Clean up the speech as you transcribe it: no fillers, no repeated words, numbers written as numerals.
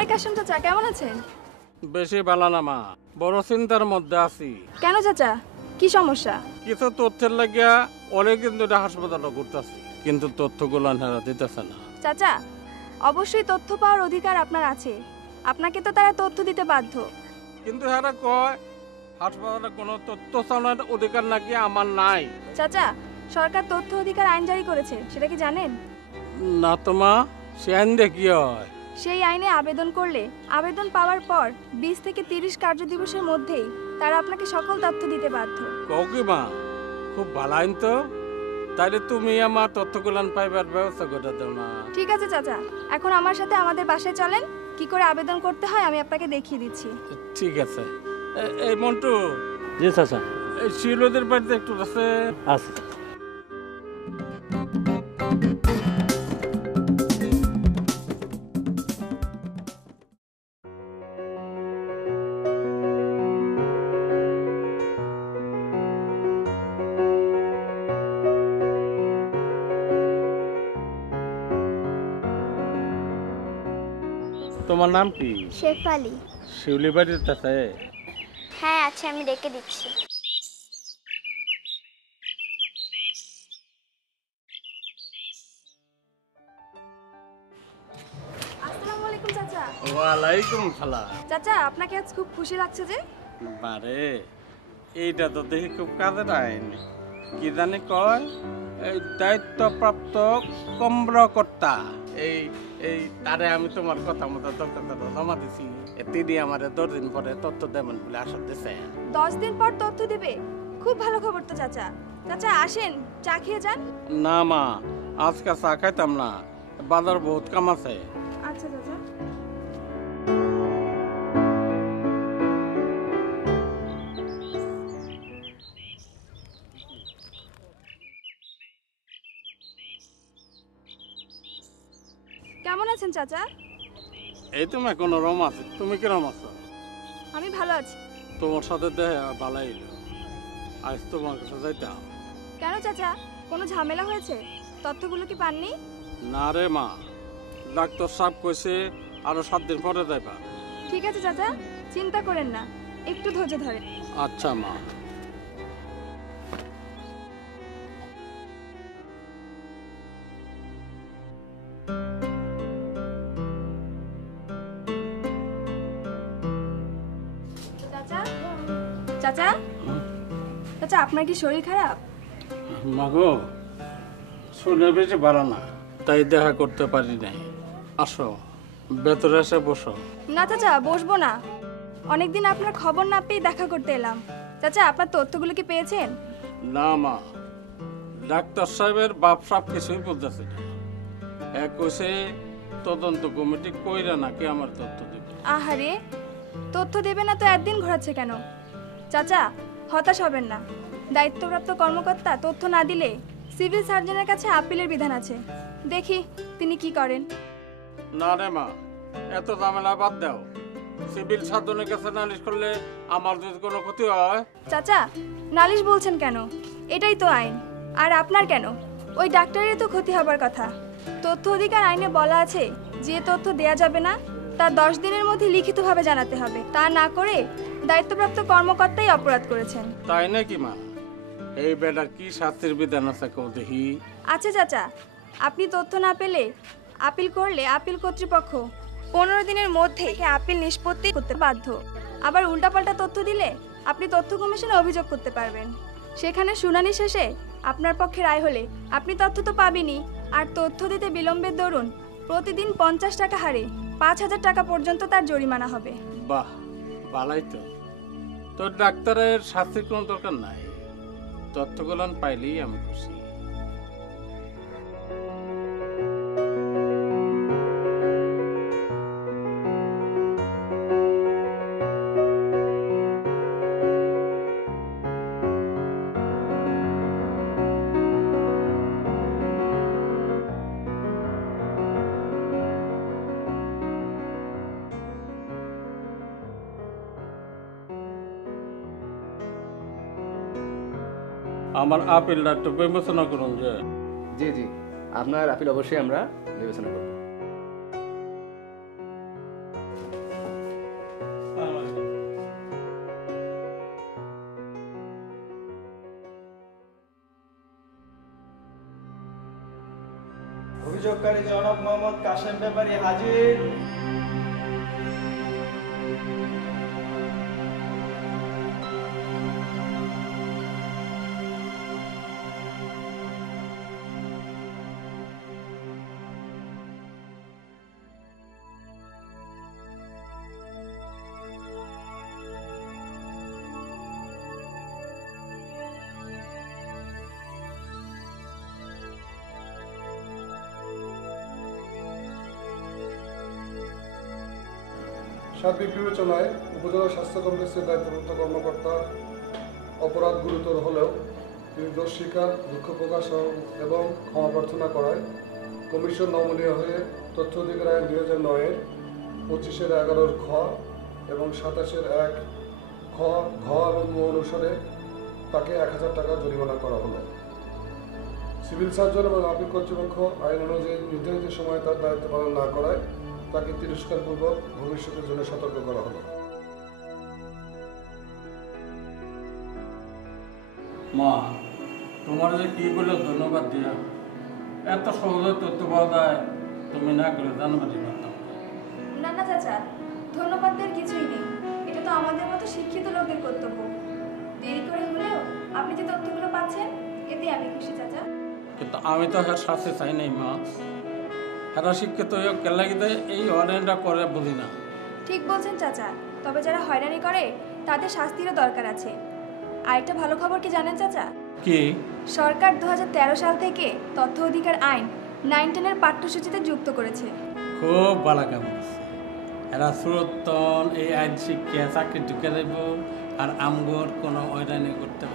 আরে কাশেম চাচা কেমন আছেন? বেশি ভালো না মা, বড় চিন্তার মধ্যে আছি। কেন চাচা, কি সমস্যা? কিছু তথ্যের লাগিয়া অনেকদিন ধরে হাসপাতালে ঘুরতেছি, কিন্তু তথ্যগুলো হেরা দিতেছে না। চাচা, অবশ্যই তথ্য পাওয়ার অধিকার আপনার আছে, আপনাকে তো তারা তথ্য দিতে বাধ্য। কিন্তু হেরা কয় হাসপাতালে কোনো তথ্য চাওয়ার অধিকার নাকি আমার নাই। চাচা, সরকার তথ্য অধিকার আইন জারি করেছে, সেটা কি জানেন? না তো মা, সে আইন দিয়ে কি হয়? সেই আইনে আবেদন করলে আবেদন পাওয়ার পর 20 থেকে 30 কার্যদিবসের মধ্যেই তারা আপনাকে সকল তথ্য দিতে বাধ্য। কও কি মা, খুব ভালো আইন তো। তাইলে তুমি আমার তথ্যগুলান পাইবার ব্যবস্থা করে দাও না। ঠিক আছে চাচা, এখন আমার সাথে আমাদের বাসায় চলেন, কি করে আবেদন করতে হয় আমি আপনাকে দেখিয়ে দিচ্ছি। ঠিক আছে। এই মন্টু, জি চাচা। এই শিলুদের বাড়িতে একটু আছে। আচ্ছা। তোমার নাম কি? শেফালি। শিউলি বাড়িতে আছে? হ্যাঁ আছে, আমি ডেকে দিচ্ছি। আসসালামু আলাইকুম চাচা। ওয়ালাইকুম সালাম। চাচা, আপনাকে আজ খুব খুশি লাগছে যে? বারে, এইটা তো দেখি খুব কাজের আইন। কি জানি কয়, এই দায়িত্বপ্রাপ্ত কর্মকর্তা, এই এই তারে আমি তোমার কথা মতো দরখাস্তটা জমা দিছি। তিনি আমার 10 দিন পরে তথ্য দেবেন বলে আশা দিছে। 10 দিন পর তথ্য দেবে? খুব ভালো খবর তো চাচা। চাচা আসেন, চা খেয়ে যান। না মা, আজকে চা খাইতাম না, বাজার বহুত কাম আছে। আচ্ছা চাচা। কেমন আছেন চাচা? এই তুমি কোনো রম আছে, তুমি কিরম আছো? আমি ভালো আছি। তোমার সাথে দেখা ভালাই হইলো। আজ তোমার কাছে যাইতাম। কেন চাচা, কোনো ঝামেলা হয়েছে? তথ্যগুলো কি পাননি? না রে মা, ডাক্তার সাহেব কইছে আরো 7 দিন পরে যাইবা। ঠিক আছে চাচা, চিন্তা করেন না, একটু ধৈর্য ধরেন। আচ্ছা মা। চাচা, চাচা, চাচা আপনার কি শরীর খারাপ? মাগো, শুনে বেশি ভালো না, তাই দেখা করতে পারি নাই। আসো, ভেতরে এসে বসো। না চাচা, বসবো না। অনেকদিন আপনার খবর না পেয়ে দেখা করতে এলাম। চাচা, আপনার তথ্যগুলো কি পেয়েছেন? না মা, ডাক্তার সাহেবের বাপ সব কিছুই বলতেছে না। এক কইছে তদন্ত কমিটি কইরা নাকি আমার তথ্য দেবে। আহারে, তথ্য দেবে না তো একদিন ঘোরাচ্ছে কেন? চাচা, হতাশ হবেন না। দায়িত্বপ্রাপ্ত কর্মকর্তা তথ্য না দিলে সিভিল সার্জনের কাছে আপিলের বিধান আছে। দেখি তিনি কি করেন। না রে মা, এত ঝামেলা বাদ দাও। সিভিল সার্জনের কাছে নালিশ করলে আমার যদি কোনো ক্ষতি হয়। চাচা, নালিশ বলছেন কেন? এটাই তো আইন। আর আপনার কেন? ওই ডাক্তারের তো ক্ষতি হবার কথা। তথ্য অধিকার আইনে বলা আছে, যে তথ্য দেয়া যাবে না তা 10 দিনের মধ্যে লিখিতভাবে জানাতে হবে। তা না করে দায়িত্বপ্রাপ্ত কর্মকর্তাই অপরাধ করেছেন। তাই নাকি মা? এই বেটার কি শাস্তির বিধান আছে কেউ দেখি। আচ্ছা চাচা, আপনি তথ্য না পেলে আপিল করলে আপিল কর্তৃপক্ষ 15 দিনের মধ্যে আপিল নিষ্পত্তি করতে বাধ্য। আবার উল্টাপাল্টা তথ্য দিলে আপনি তথ্য কমিশনে অভিযোগ করতে পারবেন। সেখানে শুনানি শেষে আপনার পক্ষে রায় হলে আপনি তথ্য তো পাবেনই, আর তথ্য দিতে বিলম্বের দরুন প্রতিদিন 50 টাকা হারে 5000 টাকা পর্যন্ত তার জরিমানা হবে। বাহ, ভালোই তো। তোর ডাক্তারের শাস্তির কোনো দরকার নাই, তথ্যগুলো পাইলেই আমি খুশি। আমার আপিলটা একটু বিবেচনা করুন। যে জি জি, আপনার আপিল অবশ্যই আমরা বিবেচনা করব। অভিযোগকারী জনাব মোহাম্মদ কাশেম ব্যাপারী হাজির। সার্বিক বিবেচনায় উপজেলা স্বাস্থ্য কমপ্লেক্সের দায়িত্বপ্রাপ্ত কর্মকর্তা অপরাধ গুরুতর হলেও তিনি দোষ স্বীকার, দুঃখ প্রকাশ এবং ক্ষমা প্রার্থনা করায় কমিশন নমনীয় হয়ে তথ্য অধিকার আইন 2009-এর 25-11 খ এবং 27-1 খ ঘ এবং ম অনুসারে তাকে 1000 টাকা জরিমানা করা হলো। সিভিল সার্জন এবং আপিল কর্তৃপক্ষ আইন অনুযায়ী নির্ধারিত সময়ে তার দায়িত্ব পালন না করায় তাকে তিরস্কারপূর্বক ভবিষ্যতের জন্য সতর্ক করা হলো। মা, তোমার যে কি বলে ধন্যবাদ দিয়া, এত সহজে তথ্য পাওয়া যায়, তুমি না করে জানবারই পারতাম। না না চাচা, ধন্যবাদ দেওয়ার কিছুই নেই। এটা তো আমাদের মতো শিক্ষিত লোকের কর্তব্য। দেরি করে হলেও আপনি যে তথ্যগুলো পাচ্ছেন, এতে আমি খুশি চাচা। কিন্তু আমি তো আর শাস্তি চাই নাই মা। এরা শিক্ষিত হয়ে কেলাগিতে এই অনলাইনটা করে বুঝি না। ঠিক বলছেন চাচা, তবে যারা হয়রানি করে তাদের শাস্তিরও দরকার আছে। আরেকটা ভালো খবর কি জানেন চাচা? কি? সরকার 2013 সাল থেকে তথ্য অধিকার আইন 9-10-এর পাঠ্যসূচিতে যুক্ত করেছে। খুব ভালো কাম করছে। এরা সুরতন এই আইন শিক্ষা চাকরি ঢুকে দেব আর আমগর কোনো হয়রানি করতে